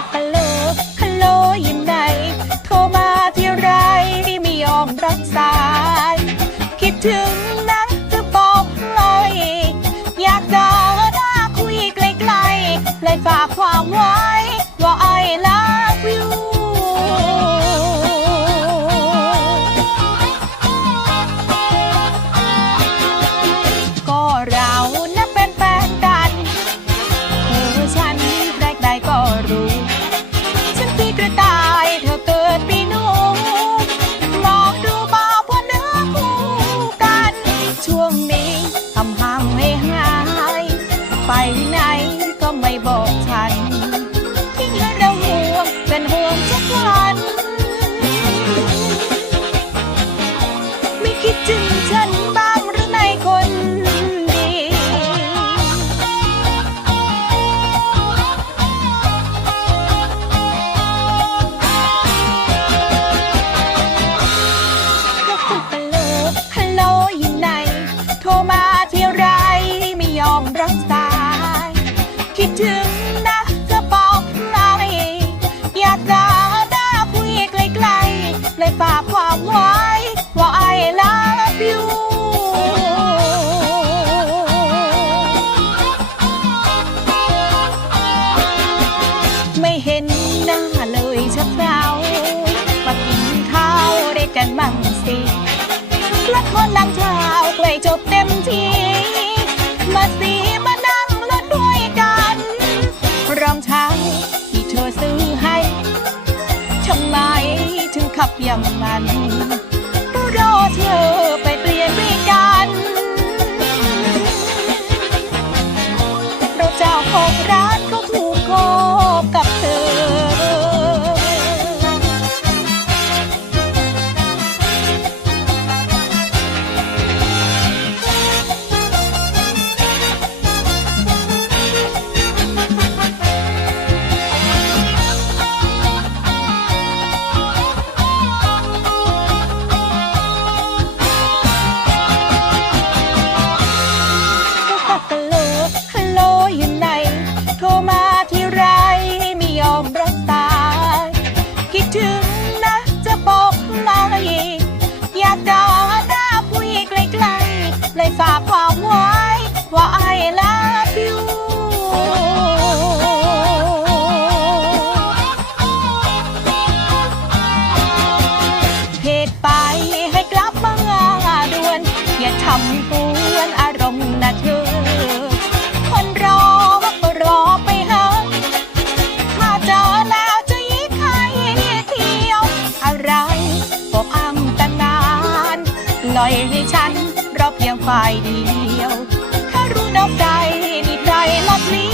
아, 빨래? ไม่บอกฉัน ทิ้งให้เรห่วงเป็นห่วงทุกวัน ไม่คิดถึงฉันบ้าง ถึงนะจะบอกใคอย่าด่าด้คุยไกลๆเลยไยมมันก็รอเธอไปเปลี่ยนวิกันเราจะพบรัก ล่อยให้ฉันรอเพียงฝ่ายเดียว ถ้ารู้นอกใจมีใจลับลี